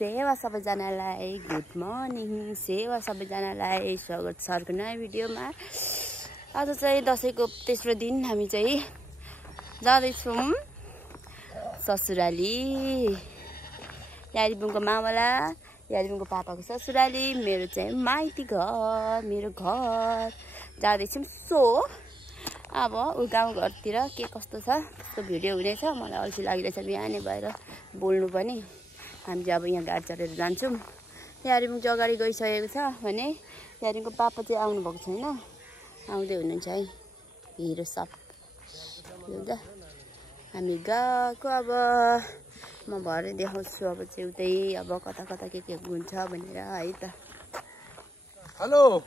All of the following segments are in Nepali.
सेवा सबैजनालाई गुड मर्निङ। सेवा सबैजनालाई स्वागत छ अर्को नयाँ भिडियोमा। आज चाहिँ दसैँको तेस्रो दिन हामी चाहिँ जाँदैछौँ ससुराली। यारीबुङको मामला, यारीबुङको पापाको ससुराली, मेरो चाहिँ माइती घर, मेरो घर जाँदैछौँ। सो अब गाउँ घरतिर के कस्तो छ त्यस्तो भिडियो हुनेछ। मलाई अल्छी लागिरहेछ बिहानै भएर बोल्नु पनि। हामी चाहिँ अब यहाँ गाडी चढेर जान्छौँ। यारीबुङ चाहिँ अगाडि गइसकेको छ भने यारीबुङको पापा चाहिँ आउनुभएको छैन, आउँदै हुनुहुन्छ है हिरो सप एउटा। हामी गएको अब म भरे देखाउँछु अब चाहिँ उतै अब कता कता के हुन्छ भनेर है त। हेलो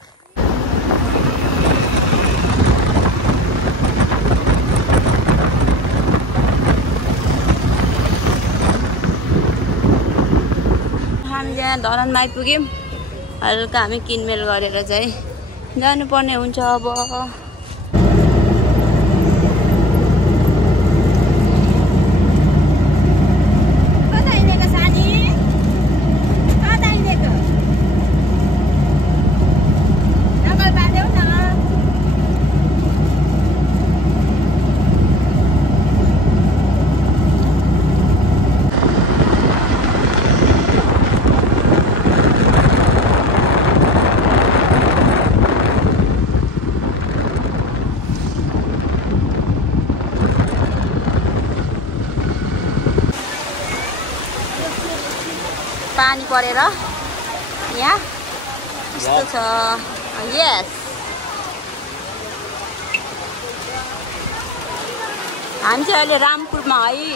हामी यहाँ धरानमा आइपुग्यौँ। हल्का हामी किनमेल गरेर चाहिँ जानुपर्ने हुन्छ अब। पानी परेर यहाँ यस्तो छ। यस हामी चाहिँ अहिले रामपुरमा है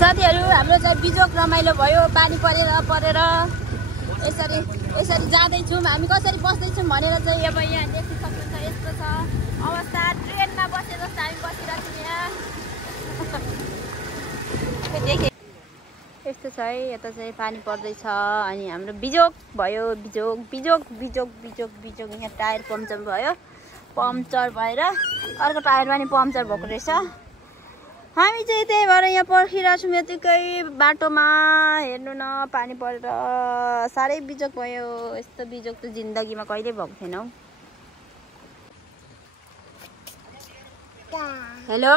साथीहरू। हाम्रो चाहिँ बिजोक रमाइलो भयो पानी परेर यसरी जाँदैछौँ। हामी कसरी बस्दैछौँ भनेर चाहिँ अब यहाँ देख्न सक्नुहुन्छ। यस्तो छ अवस्था, ट्रेनमा बसे जस्तो हामी बसिरहेको छौँ यहाँ। देखेँ यस्तो छ है। यता चाहिँ पानी पर्दैछ अनि हाम्रो बिजोक भयो। बिजोक यहाँ टायर पम्चर भयो। पम्चर भएर अर्को टायर पनि पम्चर भएको रहेछ। हामी चाहिँ त्यही भएर यहाँ पर्खिरहेको छौँ यतिकै बाटोमा। हेर्नु न पानी परेर साह्रै बिजोक भयो। यस्तो बिजोक त जिन्दगीमा कहिल्यै भएको थिएन हौ। हेलो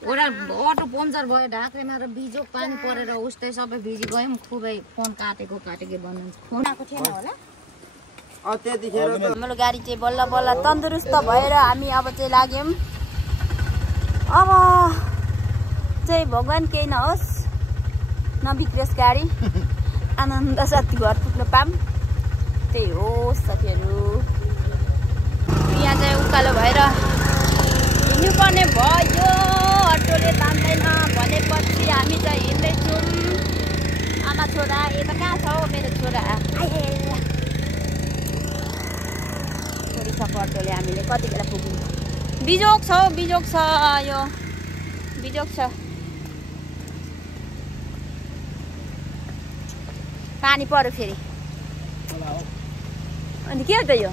अटो पम्चर भयो ढाक्रेमा र बिजोक पानी परेर उस्तै सबै भिजी गयौँ। खुबै फोन काटेको भन्नुहुन्छ। फोन आएको थिएन होला हाम्रो गाडी चाहिँ बल्ल बल्ल तन्दुरुस्त भएर हामी अब चाहिँ लाग्यौँ। अब चाहिँ भगवान् केही नहोस् नबिग्रियोस् गाडी, आनन्द साथ घर पुग्न पाऊँ त्यही हो साथीहरू। यहाँ चाहिँ उकालो भएर हिँड्नुपर्ने भयो। अटोले तान्दैन भनेपछि हामी चाहिँ हिँड्दैछौँ। आमा छोरा यता कहाँ छ हौ मेरो छोरा? छोडिसक्यो अटोले। हामीले कति बेला पुग्यौँ? बिजोक छ यो बिजोक छ। पानी पर्यो फेरि अनि के हो त यो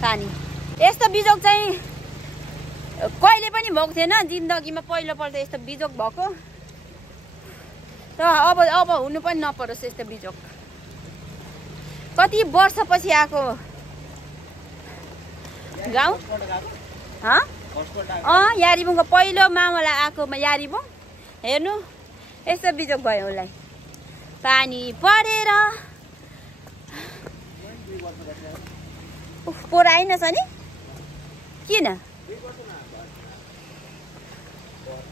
पानी? यस्तो बिजोक चाहिँ कहिले पनि भएको थिएन जिन्दगीमा। पहिलोपल्ट यस्तो बिजोक भएको। र अब हुनु पनि नपरोस् यस्तो बिजोक। कति वर्षपछि आएको गाउँ। यारीबुङको पहिलो मामला आएको यारीबुङ। हेर्नु यस्तो बिजोक भयो उसलाई पानी परेर। पोरा आइनछ नि किन?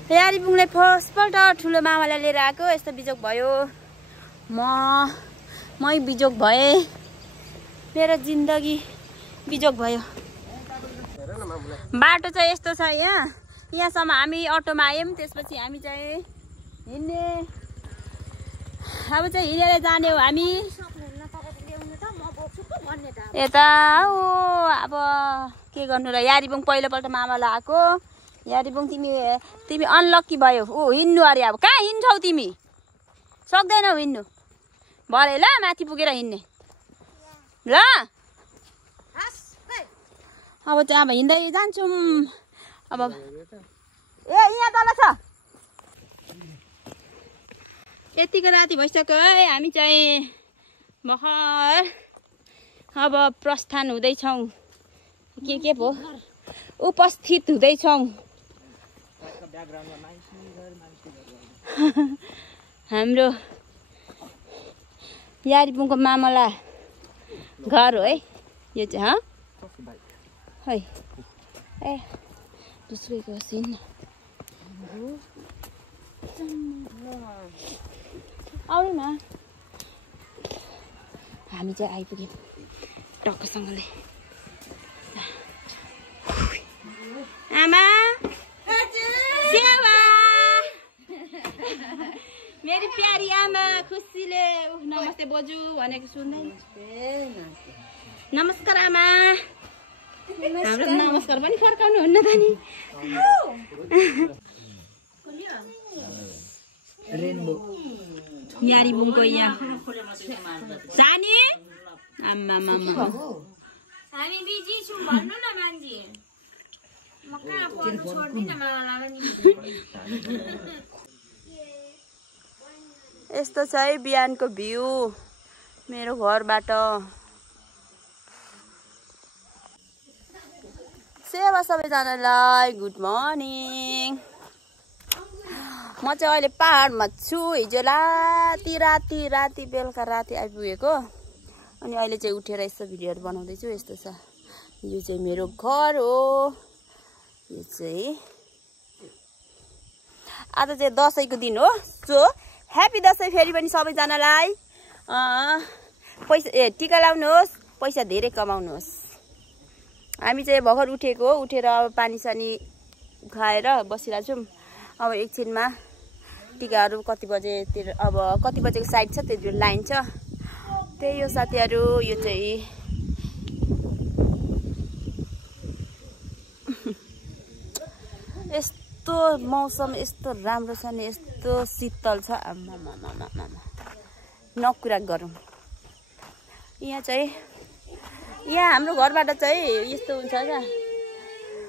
यारीबुङलाई फर्स्टपल्ट ठुलो मामालाई लिएर आएको यस्तो बिजोक भयो। मै बिजोक भएँ। मेरो जिन्दगी बिजोक भयो। बाटो चाहिँ यस्तो छ यहाँसम्म हामी अटोमा आयौँ। त्यसपछि हामी चाहिँ हिँड्ने अब चाहिँ हिँडेर जाने हो हामी यता हो। अब के गर्नु र यारीबुङ पहिलोपल्ट मामालाई आएको। यारीबुङ तिमी अनलक्की भयो। हिँड्नु अरे। अब कहाँ हिँड्छौ तिमी? सक्दैनौ हिँड्नु भरे ल माथि पुगेर हिँड्ने ल। अब चाहिँ अब हिँड्दै जान्छौँ। अब ए यहाँ तल छ यतिको राति भइसक्यो है। हामी चाहिँ भर्खर अब प्रस्थान हुँदैछौँ। के पो उपस्थित हुँदैछौँ। हाम्रो यारीपुङको मामला घर हो है यो चाहिँ। है ए दोस्रोको सिन आउनु न। हामी चाहिँ आइपुग्यौँ टक्कसँगले। आमा सेवा मेरी प्यारी आमा खुसीले नमस्ते बोजू भनेको सुन्दैन। नमस्कार आमा। हाम्रो नमस्कार पनि फर्काउनु हुन्न त नि। यारीपुङको यहाँ सानी आमा हामी बिजी छौँ भन्नु न मान्छे। म कहाँ पढ्नु छोड्दिन मलाई नि। यस्तो छ है बिहानको भ्यू मेरो घरबाट। सेवा सबैजनालाई गुड मर्निङ। म चाहिँ अहिले पहाडमा छु। हिजो राति बेलुका राति आइपुगेको। अनि अहिले चाहिँ उठेर यस्तो भिडियोहरू बनाउँदैछु। यस्तो छ। यो चाहिँ मेरो घर हो। यो चाहिँ आज चाहिँ दसैँको दिन हो। सो ह्याप्पी दसैँ फेरि पनि सबैजनालाई। पैसा टिका लाउनुहोस्, पैसा धेरै कमाउनुहोस्। हामी चाहिँ भर्खर उठेको। उठेर अब पानी सानी खाएर बसिरहेको छौँ। अब एकछिनमा टिकाहरू कति बजेतिर अब कति बजेको साइड छ त्यो लाइन छ। त्यही हो साथीहरू। यो चाहिँ यस्तो मौसम यस्तो राम्रो छ नि, यस्तो शीतल छ। आमा नकुरा गरौँ। यहाँ चाहिँ यहाँ हाम्रो घरबाट चाहिँ यस्तो हुन्छ क्या,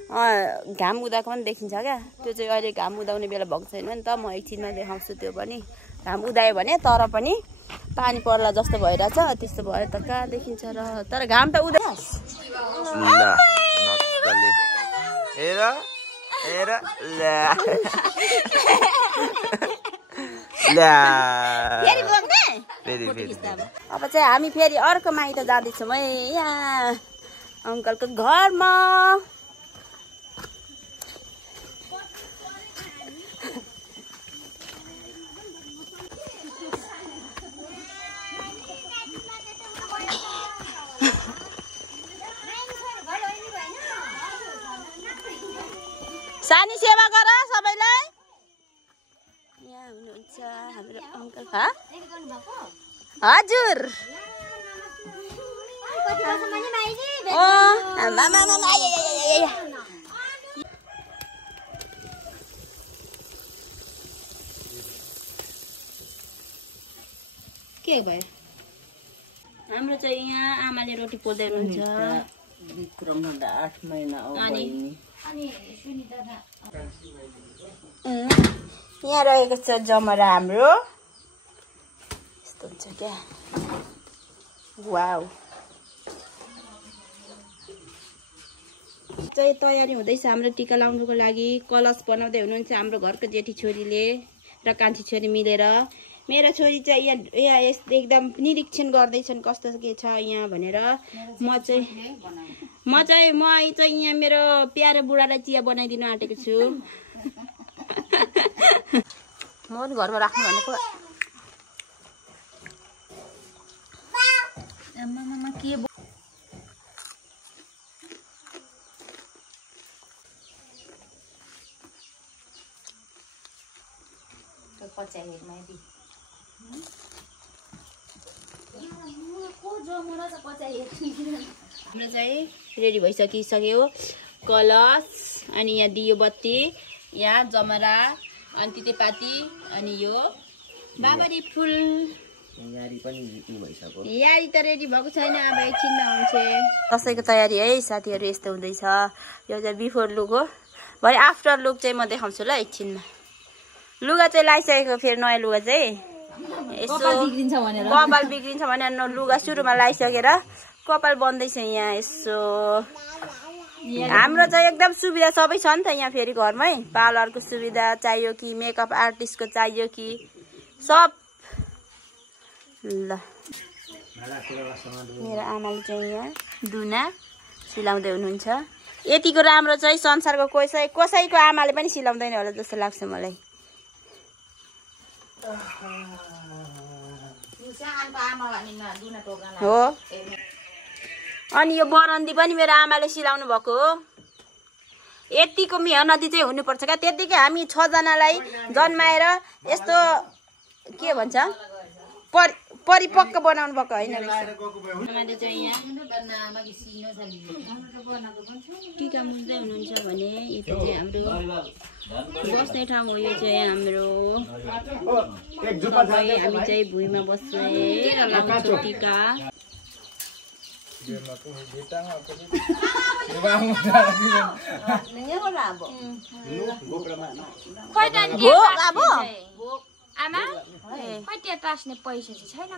घाम उदाएको पनि देखिन्छ क्या। त्यो चाहिँ अहिले घाम उदाउने बेला भएको छैन नि त। म एकछिनमा देखाउँछु त्यो पनि। घाम उदायो भने तर पनि पानी पर्ला जस्तो भइरहेछ। त्यस्तो भएर त कहाँ देखिन्छ र। तर घाम त उदा अब चाहिँ हामी फेरि अर्को माइत जाँदैछौँ है यहाँ अङ्कलको घरमा। सानी सेवा गर सबैलाई। यहाँ हुनुहुन्छ हाम्रो अङ्कल। हजुर के भयो? हाम्रो चाहिँ यहाँ आमाले रोटी पोल्दै हुनुहुन्छ। यहाँ रहेको छ जमरा हाम्रो। यस्तो हुन्छ क्या। वाउ चाहिँ तयारी हुँदैछ हाम्रो टिका लाउनुको लागि। कलश बनाउँदै हुनुहुन्छ हाम्रो घरको जेठी छोरीले र कान्छी छोरी मिलेर। मेरो छोरी चाहिँ यहाँ एकदम निरीक्षण गर्दैछन् कस्तो के छ यहाँ भनेर। म चाहिँ यहाँ मेरो प्यारो बुढालाई चिया बनाइदिनु आँटेको छु। म पनि घरमा राख्नु भनेको। के हाम्रो चाहिँ रेडी भइसकिसक्यो। कलश अनि यहाँ दियो बत्ती, यहाँ जमरा अनि तितेपाती अनि यो बाबरी फुल। यारी त रेडी भएको छैन, अब एकछिनमा हुन्छ। दसैँको तयारी है साथीहरू यस्तो हुँदैछ। यो चाहिँ बिफोर लुक हो। भरे आफ्टर लुक चाहिँ म देखाउँछु ल एकछिनमा। लुगा चाहिँ लगाइसकेको फेरि नयाँ लुगा चाहिँ यसो बिग्रिन्छ भनेर कपाल बिग्रिन्छ भनेर लुगा सुरुमा लगाइसकेर कपाल बन्दैछ यहाँ यसो हाम्रो चाहिँ एकदम सुविधा सबै छ नि त यहाँ फेरि घरमै पार्लरको सुविधा चाहियो कि मेकअप आर्टिस्टको चाहियो कि सब ल मेरो आमाले चाहिँ यहाँ दुना सिलाउँदै हुनुहुन्छ यतिको राम्रो चाहिँ संसारको कसैको आमाले पनि सिलाउँदैन होला जस्तो लाग्छ मलाई हो अनि यो बरन्दी पनि मेरो आमाले सिलाउनु भएको हो यतिको मेहनती चाहिँ हुनुपर्छ क्या त्यतिकै हामी 6 जनालाई जन्माएर यस्तो के भन्छ परिपक्व बनाउनु भएको होइन टिका मुझ्दै हुनुहुन्छ भने यता चाहिँ हाम्रो बस्ने ठाउँ हो यो चाहिँ हाम्रो हामी चाहिँ भुइँमा बसेर लगाउँछौँ टिका आमा कति टास्ने पैसा चाहिँ छैन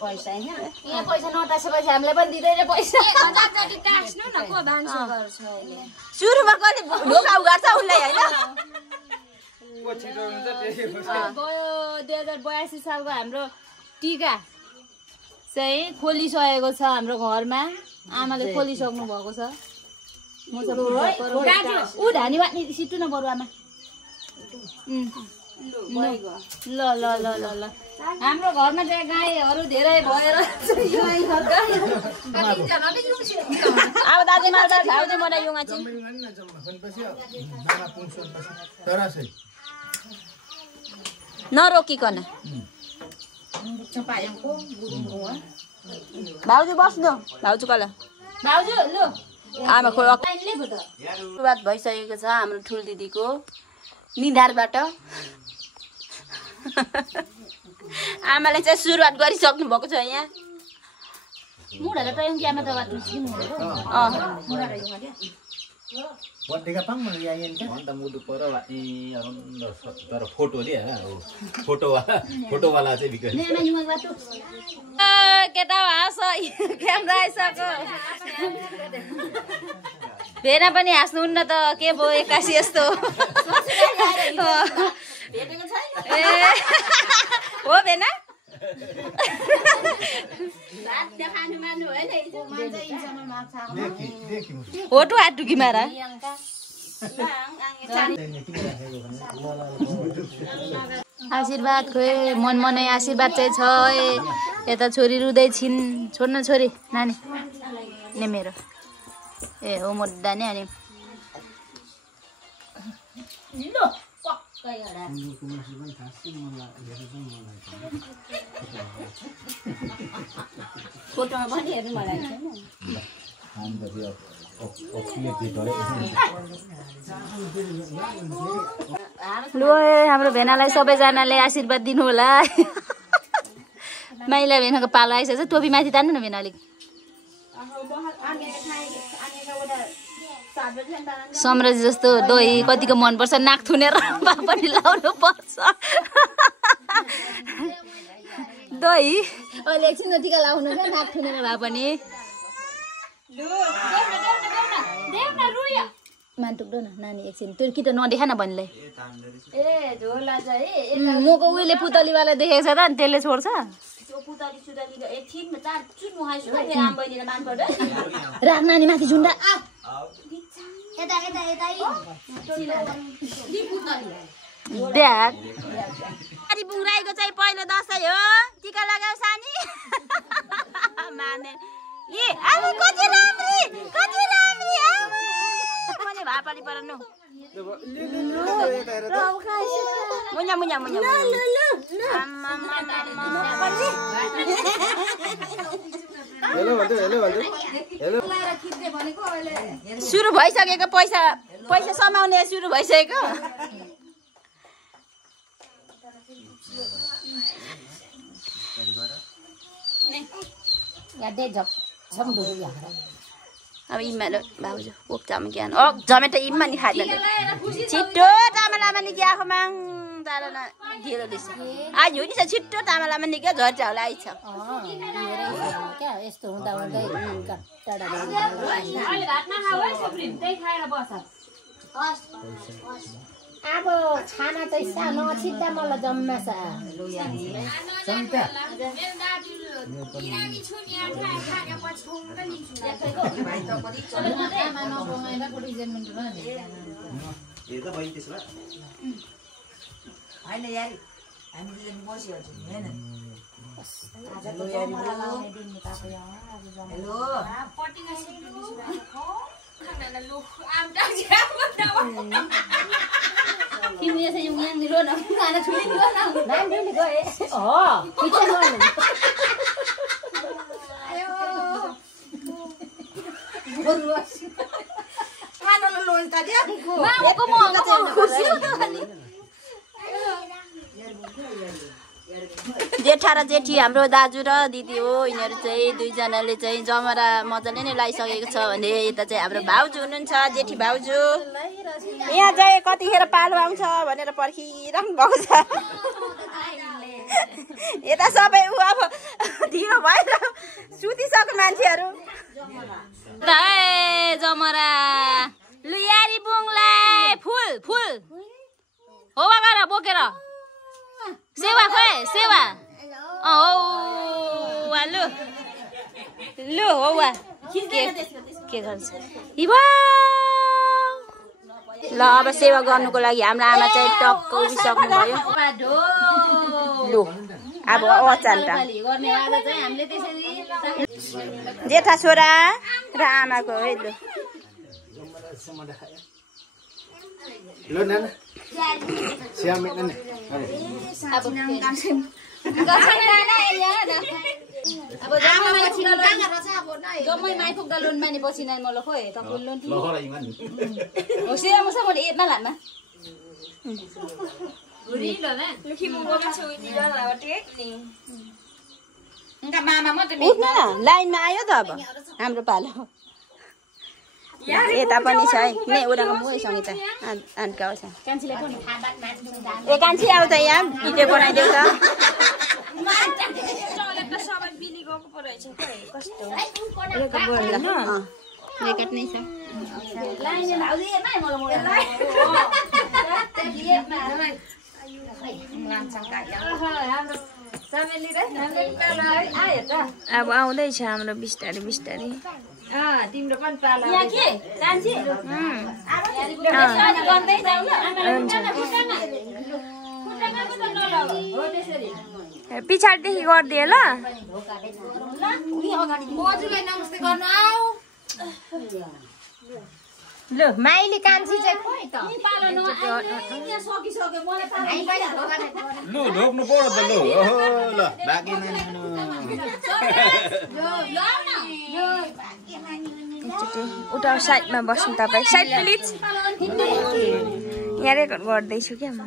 पैसा हैन यहाँ पैसा नटासेपछि हामीलाई पनि दिँदैन पैसा जति टास्नु न को भान्सो गर्छ अहिले सुरुमा कहिले ढोका उगार्छ उसलाई हैन गयो 2082 सालको हाम्रो टिका चाहिँ खोलिसकेको छ हाम्रो घरमा आमाले खोलिसक्नु भएको छ म चाहिँ उ धानी वाट्नी सिट्टु न बरु आमा ल ल ल ल ल हाम्रो घरमा चाहिँ गाईहरू धेरै भएर अब दाजु मार्दा भाउजू मलाई युङा चाहिँ नरोकिकन भाउजू बस्नु भाउजू कल भाउजू लु आमा खोइ सुरुवात भइसकेको छ हाम्रो ठुल दिदीको निधारबाट आमाले चाहिँ सुरुवात गरिसक्नु भएको छ यहाँ मुढाले टयौं कि आमा त बात मुस्किन बर्थडेका पाङ मलाई यायन के भन्दा मुडु पर नि तर फोटो दे फोटोवाला चाहिँ बिक्री नेमा युमा बाटु केटा हाँस क्यामेरा आइसक्यो भेना पनि हाँस्नुहुन्न त के भयो 81 यस्तो हो भेना फोटो हाटुकी मारा आशीर्वाद खोइ मन मनै आशीर्वाद चाहिँ छ यता छोरी रुँदै छिन् छोड्न छोरी नानी ने मेरो ए हो मोड्दा नि अनि फोटोमा पनि हेर्नु मलाई लु हाम्रो भेनालाई सबैजनाले आशीर्वाद दिनु होला माइला भेनाको पालो आइसकेछ टोपी माथि तान्नु न भेना अलिक समराज जस्तो दही कतिको मनपर्छ नाक थुनेर पनि लाउनु पर्छ दही अहिले एकछिन टिका लाउनु क्या नाक थुनेर भए पनि मान्टुक्दो न नानी एकछिन त्यो कि त नदेखा न बनिलाई ए झोला चाहिँ मको उहिले पुतलीवाला देखेको छ त अनि त्यसले छोड्छ पुतली सुतली एकछिनमा 4 चुट मुहाइसु फेरि आम बहिनीले मान्पर्छ राख नानी माथि झुन्डा यता देख सारी बुङ्राईको चाहिँ पहिलो दशैं हो टिका लगाऊ सानी माने ए आमा कति राम्री आमा मने भापाली परनु मुन्या हेलो सुरु भइसकेको पैसा समाउने सुरु भइसकेको अब इम्मालो भाउजू ओक जाम ज्ञान झमेट इम्मा नि खाइदैन छिट्टो टामा लामा नि क्या माङ जान ढिलो दिस आज हुने छ छिट्टो तामालामा निकै झर्छ होला आइछ क्या यस्तो हुँदा हुँदै टाढा अहिले भात नखाऊ है सुप्रिम त्यही खाएर बस अब खाना चाहिँ सानो छिट्टा मलाई जम्मा छ सङ्गीता हेर्दा भयो त्यसो भए होइन यार हामी दुईजना बसिहाल्छौँ नि होइन हेलो तिमी यसै यहाँ रो न खाना छुली रो न नाम दिनु गए हो किचन गर्नु खानालाई लोन त दियो माको मगा चाहिँ खुसी जेठा र जेठी हाम्रो दाजु र दिदी हो यिनीहरू चाहिँ दुईजनाले चाहिँ जमरा मजाले नै लगाइसकेको छ भने यता चाहिँ हाम्रो भाउजू हुनुहुन्छ जेठी भाउजू यहाँ चाहिँ कतिखेर पालो आउँछ भनेर पर्खिराख्नु भएको छ यता सबै ऊ अब ढिलो भएर सुतिसक्यो मान्छेहरू जमरा लु यारी बुङलाई फुल फुल हो गर बोकेर सेवा खोइ सेवा हौ लु लु हौ के गर्छ ल अब सेवा गर्नुको लागि हाम्रो आमा चाहिँ टक्क उभिसक्नु भयो लु अब अचान्ता जेठा छोरा र आमाको है लु ल नाना सियामे नाना अब जम्मै माइपुग्दा लोन माने पछि नै मलाई खोइ तपाईँ लोन हो सेवा मसा मैले एमा लामा उठ्नु न लाइनमा आयो त अब हाम्रो पालो यता पनि छ है नै उडाको मुसँग त आन्का आउँछ ए कान्छी आऊ त यहाँ भिडियो बनाइदेऊ त रेकर्ड नै छ अब आउँदैछ हाम्रो बिस्तारै बिस्तारै तिम्रो पनि पाला पछाडिदेखि गरिदिए ल लु माइली कान्छी चाहिँ खोइ त लु ढोक्नु पर्यो त लु ल बाँकी उता साइडमा बस्नु तपाईँ साइड प्लिज यहाँ रेकर्ड गर्दैछु क्या म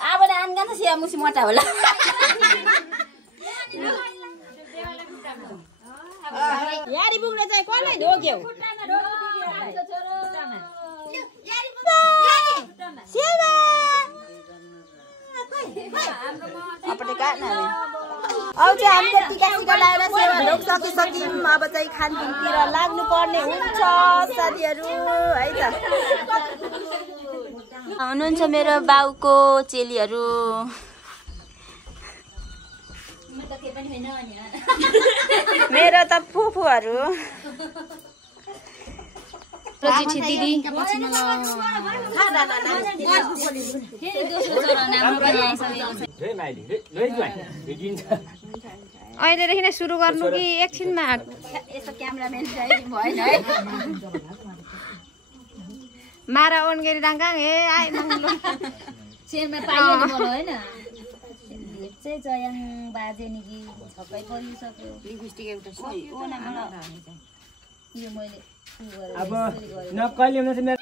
अब आनगा त सिया मुसी मोटा होला यारी बुङ्रे चाहिँ कसलाई ढोक्यौ अब चाहिँ हामीले टिका सिका लगाएर सेवा ढोक सकिसक्यौँ अब चाहिँ खानपिनतिर लाग्नु पर्ने हुन्छ साथीहरू है त हुनुहुन्छ मेरो बाउको चेलीहरू मेरो त फुफूहरू प्रजिठी दिदी अहिलेदेखि नै सुरु गर्नु कि एकछिनमा यसो क्यामेराम्यान चाहिँ भएन है मारा ओन गरी डाङ्गा हे आइ मंगलो सेनमा पाइयो नि मलाई हैन भेट चाहिँ जयाङ बाजे नि कि छक्कै परिसक्यो लिपस्टिक एउटा सही ओ न मलाई यो मैले अब न कहिले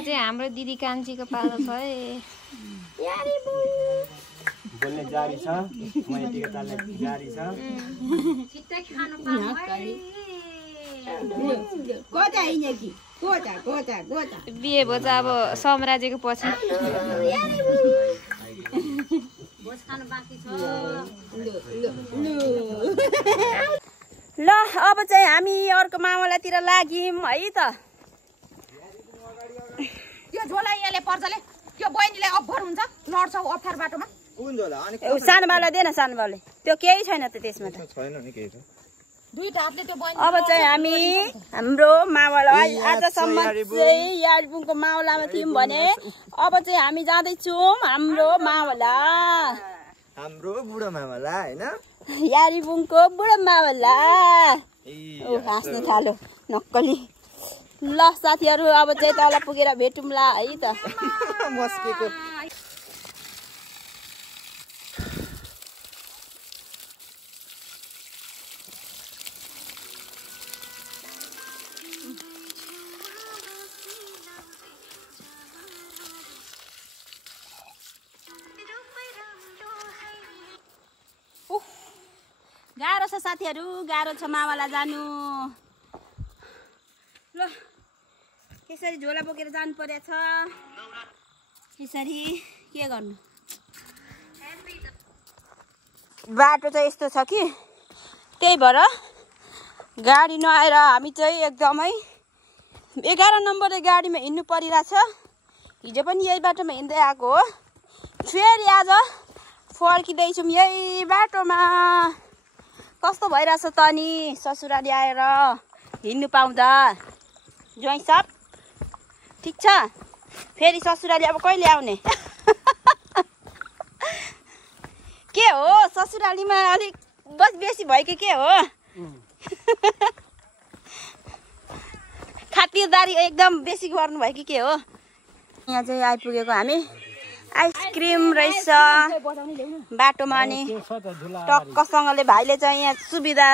चाहिँ हाम्रो दिदी कान्छीको पालो छ है। बोल्ने जारी छ, माइतीको तालले जारी छ। बिहे भोज अब साम्राज्यको पछि। ल अब चाहिँ हामी अर्को मावलातिर लाग्यौँ है त। त्यो झोला यहाँले पर्छले त्यो बहिनीले अफर हुन्छ लड्छ अप्ठ्यारो बाटोमा। सानो बाउलाई दे न, सानो बाउले। त्यो केही छैन त त्यसमा त। छैन नि केही त। दुईटा हातले त्यो बहिनी अब चाहिँ हामी हाम्रो मावला आजसम्म चाहिँ यारिबुङको मावलामा थियौँ भने अब चाहिँ हामी जाँदैछौँ हाम्रो मावला, हाम्रो बुढो मामाला हैन यारिबुङको बुढो मावला। ओ हाँस्नु थाल्यो नक्कली। ल साथीहरू अब चाहिँ तल पुगेर भेटौँला है त। मस्केको गाह्रो छ साथीहरू, गाह्रो छ मावला जानु। ल यसरी झोला बोकेर जानु परेछ। यसरी के गर्नु, बाटो चाहिँ यस्तो छ कि त्यही भएर गाडी नआएर हामी चाहिँ एकदमै 11 नम्बरले गाडीमा हिँड्नु परिरहेछ। हिजो पनि यही बाटोमा हिँड्दै आएको हो, फेरि आज फर्किँदैछौँ यही बाटोमा। कस्तो भइरहेछ त नि ससुराली आएर हिँड्नु पाउँदा। ज्वाइँ साहब ठिक छ? फेरि ससुराली अब कहिले आउने? के हो ससुरालीमा अलिक बस बेसी भयो कि के हो? खातिरदारी एकदम बेसी गर्नुभयो कि के हो? यहाँ चाहिँ आइपुगेको हामी। आइसक्रिम रहेछ बाटोमा अनि टक्कसँगले भाइले चाहिँ यहाँ सुविधा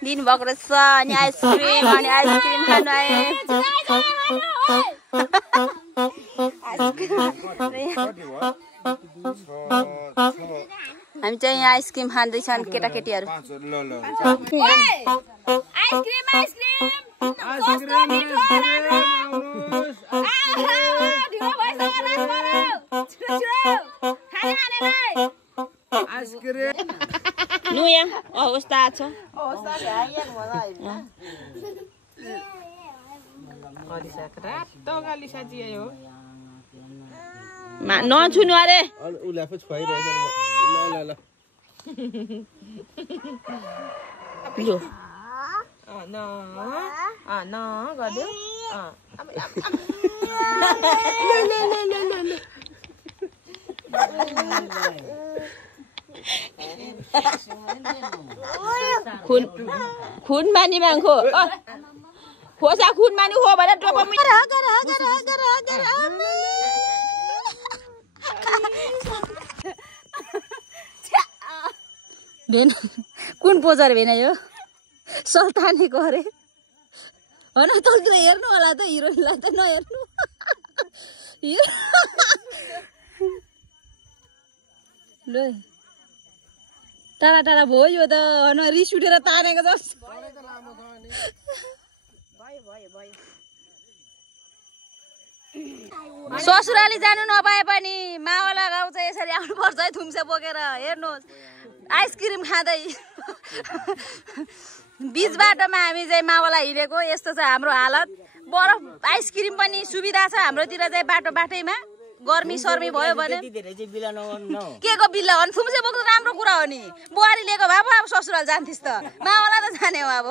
दिनुभएको रहेछ। अनि आइसक्रिम खानु आए। हामी चाहिँ यहाँ आइसक्रिम खाँदैछन् केटाकेटीहरू। नछुनु अरे खुन मानी माङ्खो खोसा खुन मानी हो भने टोपा भेन कुन पोजर भेन यो सल्तानेको अरे होइन। तलतिर हेर्नु होला त, हिरोइनलाई त नहेर्नु। ल टाढा टाढा भयो यो त होइन, रिस उठेर तानेको जस्तो। ससुराली जानु नपाए पनि मावला गाउँ चाहिँ यसरी आउनुपर्छ है थुम्से बोकेर। हेर्नुहोस् आइसक्रिम खाँदै बिच बाटोमा हामी चाहिँ मावला हिँडेको। यस्तो छ हाम्रो हालत। बरफ आइसक्रिम पनि सुविधा छ हाम्रोतिर चाहिँ बाटो बाटैमा। गर्मी सर्मी भयो भने के को बिल्ला हो? थुम्से बोक्नु राम्रो कुरा हो नि। बुहारी लिएको भए अब ससुराल जान्थिस् त, मावला त जाने हो। अब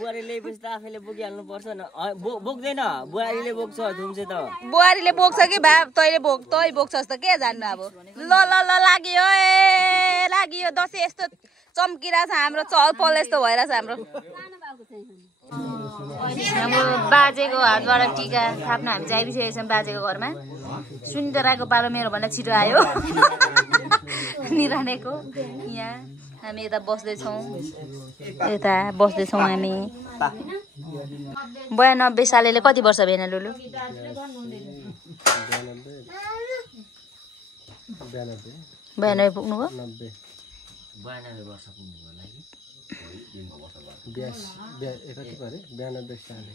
बुहारी ल्याएपछि त आफैले बोकिहाल्नु पर्छ न। बोक्दैन, बुहारीले बोक्छ थुम्से त। बुहारीले बोक्छ कि भए तैँले तै बोक्छस् त के जान्नु। अब ल ल ल लाग्यो ए लाग्यो। दसैँ यस्तो चम्किरहेछ हाम्रो, चहल पहल यस्तो भइरहेछ हाम्रो। हाम्रो बाजेको हातबाट टिका थाप्न हामी चाहिँ आइसकेको छौँ बाजेको घरमा। सुनितराको पालो मेरो भन्दा छिटो आयो निरानेको। यहाँ हामी यता बस्दैछौँ हामी। 92 सालले कति वर्ष भएन लुलु? 92 पुग्नु भयो 92 वर्ष पुग्नु होला कि कति परे 92 साल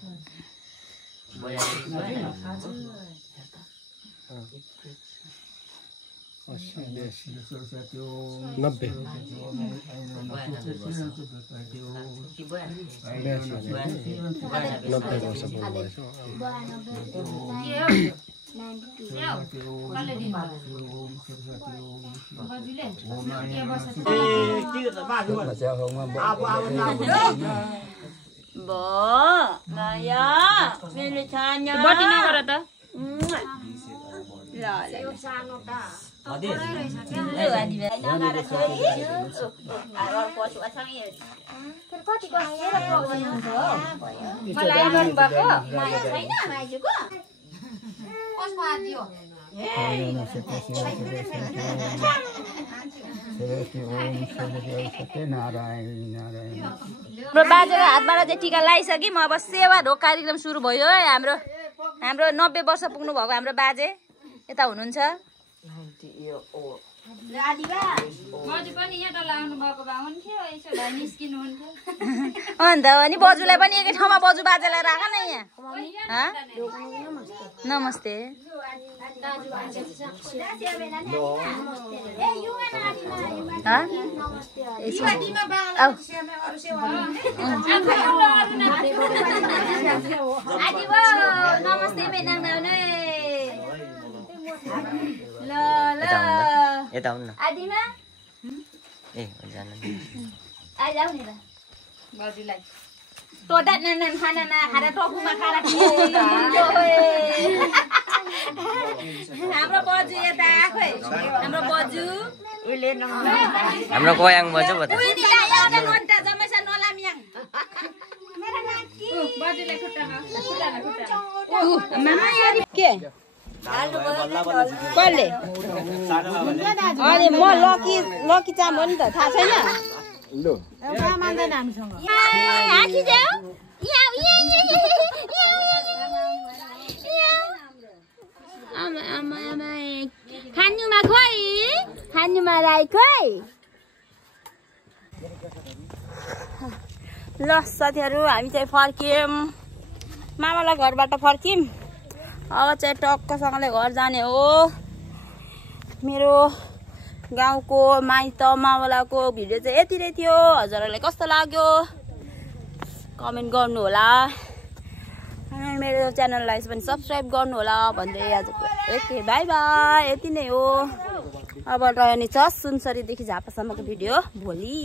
बाजेको हातबाट चाहिँ टीका लगाइसके म अब सेवा ढोक कार्यक्रम सुरु भयो है हाम्रो 90 वर्ष पुग्नु भएको हाम्रो बाजे यता हुनुहुन्छ अन्त अनि बजुलाई पनि एकै ठाउँमा बजु बाजेलाई राख न यहाँ नमस्ते नमस्ते ल यता हुन्न आदिमा ए जान आइजाऊ नि त बजुलाई टोटा नन खाना ना खाना टपुमा खाना हाम्रो बजु यता आखै हाम्रो बजु उले हाम्रो कोयाङ बजु बता उनी एउटा नन्टा जम्मेसा नलामियाङ मेरो नाति बजुलाई खुट्टामा मामा यारी के कसले अनि म लकी चाम हो नि त थाहा छैन खानुमा खोइ खानुमा राई खोइ ल साथीहरू हामी चाहिँ फर्क्यौँ मामालाई घरबाट फर्क्यौँ अब चाहिँ टक्कसँगले घर जाने हो मेरो गाउँको माइत मावलाको भिडियो चाहिँ यति नै थियो हजुरहरूलाई कस्तो लाग्यो कमेन्ट गर्नु होला मेरो च्यानललाई पनि सब्स्क्राइब गर्नु होला भन्दै आज यति बाई बाई यति नै हो अब रहने छ सुनसरीदेखि झापासम्मको भिडियो भोलि